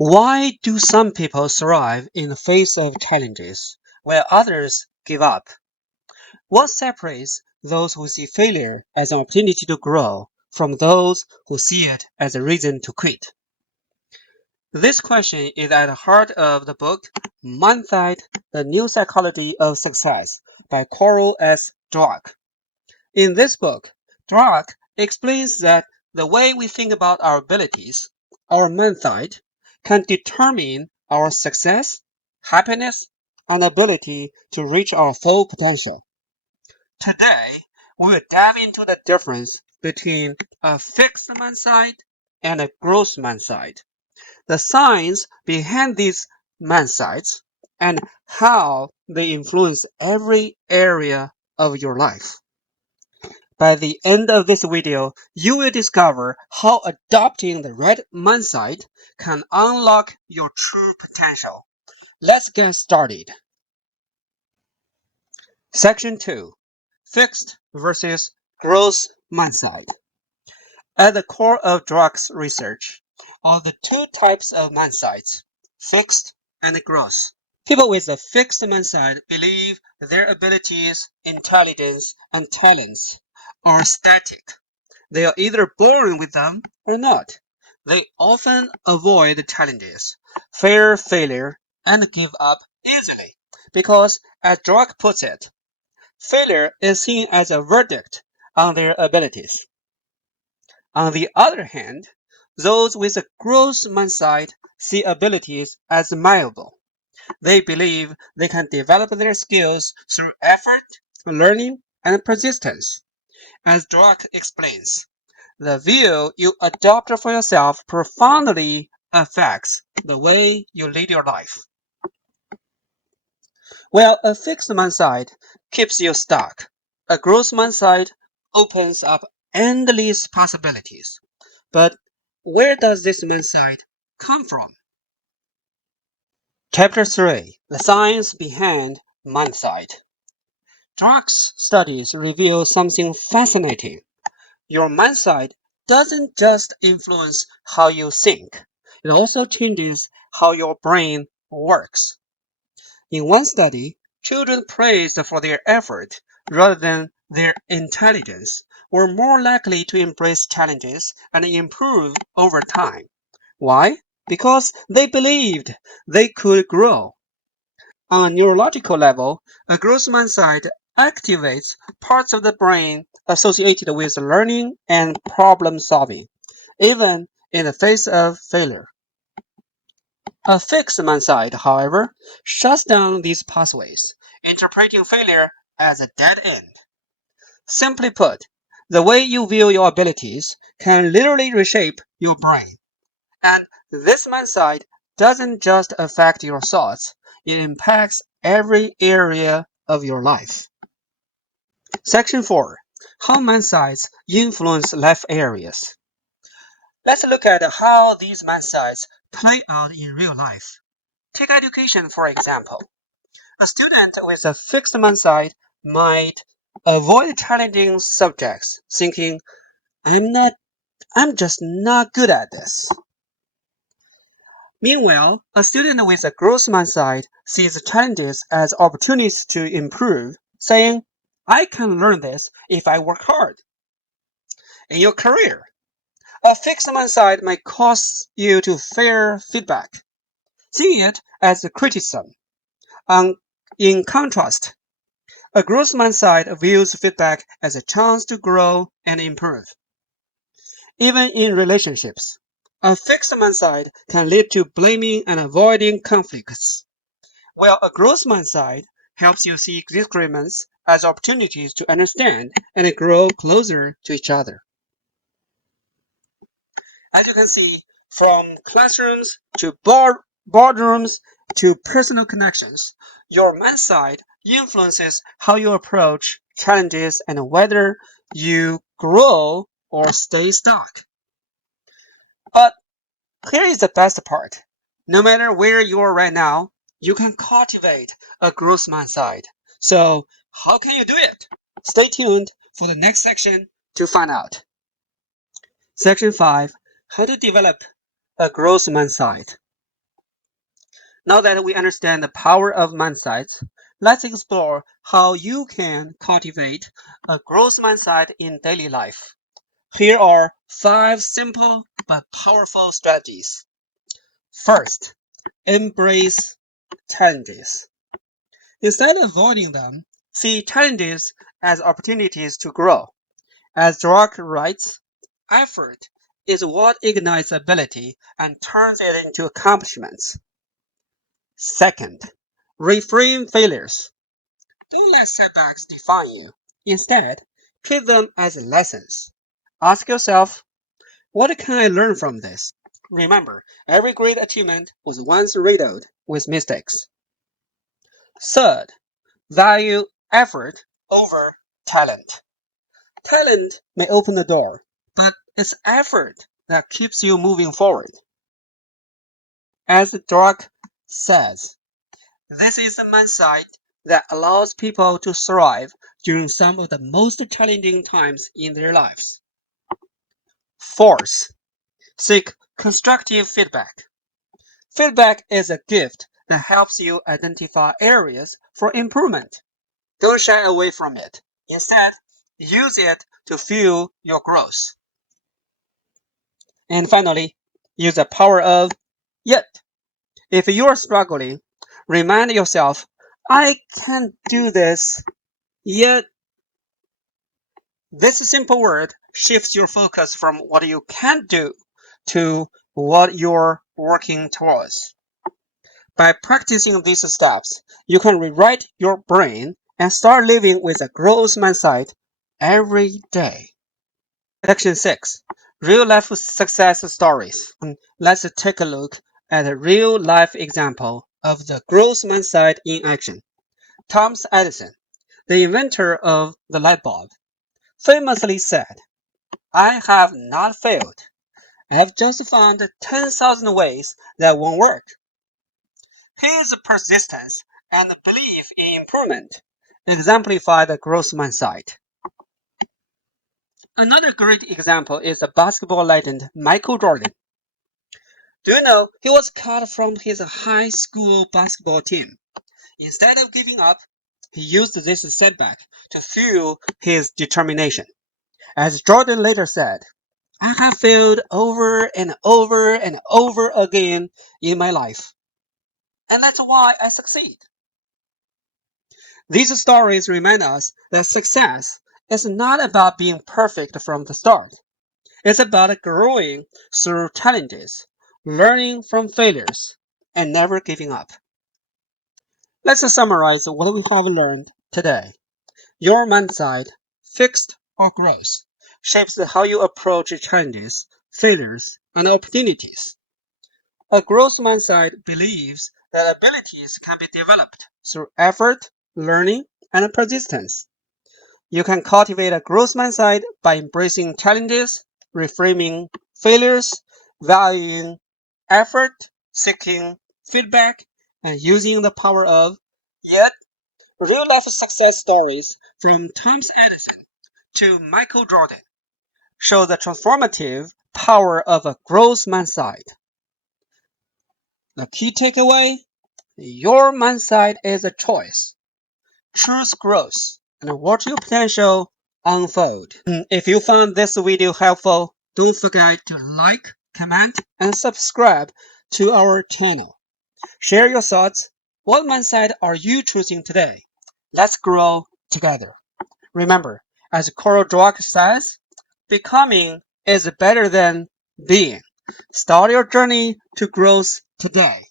Why do some people thrive in the face of challenges, while others give up? What separates those who see failure as an opportunity to grow from those who see it as a reason to quit? This question is at the heart of the book Mindset: The New Psychology of Success by Carol Dweck. In this book, Dweck explains that the way we think about our abilities, our mindset, can determine our success, happiness, and ability to reach our full potential. Today, we will dive into the difference between a fixed mindset and a growth mindset, the science behind these mindsets, and how they influence every area of your life. By the end of this video, you will discover how adopting the right mindset can unlock your true potential. Let's get started. Section 2. Fixed versus growth mindset. At the core of Dweck's research are the two types of mindsets, fixed and growth. People with a fixed mindset believe their abilities, intelligence, and talents are static. They are either born with them or not. They often avoid challenges, fear failure, and give up easily because, as Dweck puts it, failure is seen as a verdict on their abilities. On the other hand, those with a growth mindset see abilities as malleable. They believe they can develop their skills through effort, learning, and persistence. As Dweck explains, the view you adopt for yourself profoundly affects the way you lead your life. While a fixed mindset keeps you stuck, a growth mindset opens up endless possibilities. But where does this mindset come from? Chapter 3: The Science Behind Mindset. Dweck's studies reveal something fascinating. Your mindset doesn't just influence how you think, it also changes how your brain works. In one study, children praised for their effort rather than their intelligence were more likely to embrace challenges and improve over time. Why? Because they believed they could grow. On a neurological level, a growth mindset activates parts of the brain associated with learning and problem solving, even in the face of failure. A fixed mindset, however, shuts down these pathways, interpreting failure as a dead end. Simply put, the way you view your abilities can literally reshape your brain. And this mindset doesn't just affect your thoughts, it impacts every area of your life. Section 4. How mindsets influence life areas. Let's look at how these mindsets play out in real life. Take education, for example. A student with a fixed mindset might avoid challenging subjects, thinking, I'm just not good at this. Meanwhile, a student with a growth mindset sees challenges as opportunities to improve, saying, I can learn this if I work hard. In your career, a fixed mindset may cause you to fear feedback, seeing it as a criticism. In contrast, a growth mindset views feedback as a chance to grow and improve. Even in relationships, a fixed mindset can lead to blaming and avoiding conflicts, while a growth mindset helps you see disagreements as opportunities to understand and grow closer to each other. As you can see, from classrooms to boardrooms to personal connections, your mindset influences how you approach challenges and whether you grow or stay stuck. But here is the best part. No matter where you are right now, you can cultivate a growth mindset. So, how can you do it? Stay tuned for the next section to find out. Section 5: How to develop a growth mindset. Now that we understand the power of mindset, let's explore how you can cultivate a growth mindset in daily life. Here are 5 simple but powerful strategies. First, embrace challenges. Instead of avoiding them, see challenges as opportunities to grow. As Dweck writes, effort is what ignites ability and turns it into accomplishments. Second, reframe failures. Don't let setbacks define you. Instead, treat them as lessons. Ask yourself, what can I learn from this? Remember, every great achievement was once riddled with mistakes. Third, value effort over talent. Talent may open the door, but it's effort that keeps you moving forward. As Dweck says, this is the mindset that allows people to thrive during some of the most challenging times in their lives. Fourth, seek constructive feedback. Feedback is a gift that helps you identify areas for improvement. Don't shy away from it. Instead, use it to fuel your growth. And finally, use the power of yet. If you are struggling, remind yourself, I can do this, yet. This simple word shifts your focus from what you can't do to what you're working towards. By practicing these steps, you can rewrite your brain and start living with a growth mindset every day. Section 6. Real life success stories. Let's take a look at a real life example of the growth mindset in action. Thomas Edison, the inventor of the light bulb, famously said, I have not failed. I have just found 10,000 ways that won't work. His persistence and belief in improvement exemplify the growth mindset. Another great example is the basketball legend Michael Jordan. Do you know he was cut from his high school basketball team? Instead of giving up, he used this setback to fuel his determination. As Jordan later said, I have failed over and over and over again in my life, and that's why I succeed. These stories remind us that success is not about being perfect from the start. It's about growing through challenges, learning from failures, and never giving up. Let's summarize what we have learned today. Your mindset, fixed or growth, shapes how you approach challenges, failures, and opportunities. A growth mindset believes that abilities can be developed through effort, learning, and persistence. You can cultivate a growth mindset by embracing challenges, reframing failures, valuing effort, seeking feedback, and using the power of yet. Real life success stories from Thomas Edison to Michael Jordan show the transformative power of a growth mindset. The key takeaway: your mindset is a choice. Choose growth and watch your potential unfold. If you found this video helpful, don't forget to like, comment, and subscribe to our channel. Share your thoughts. What mindset are you choosing today? Let's grow together. Remember, as Carol Dweck says, becoming is better than being. Start your journey to growth today.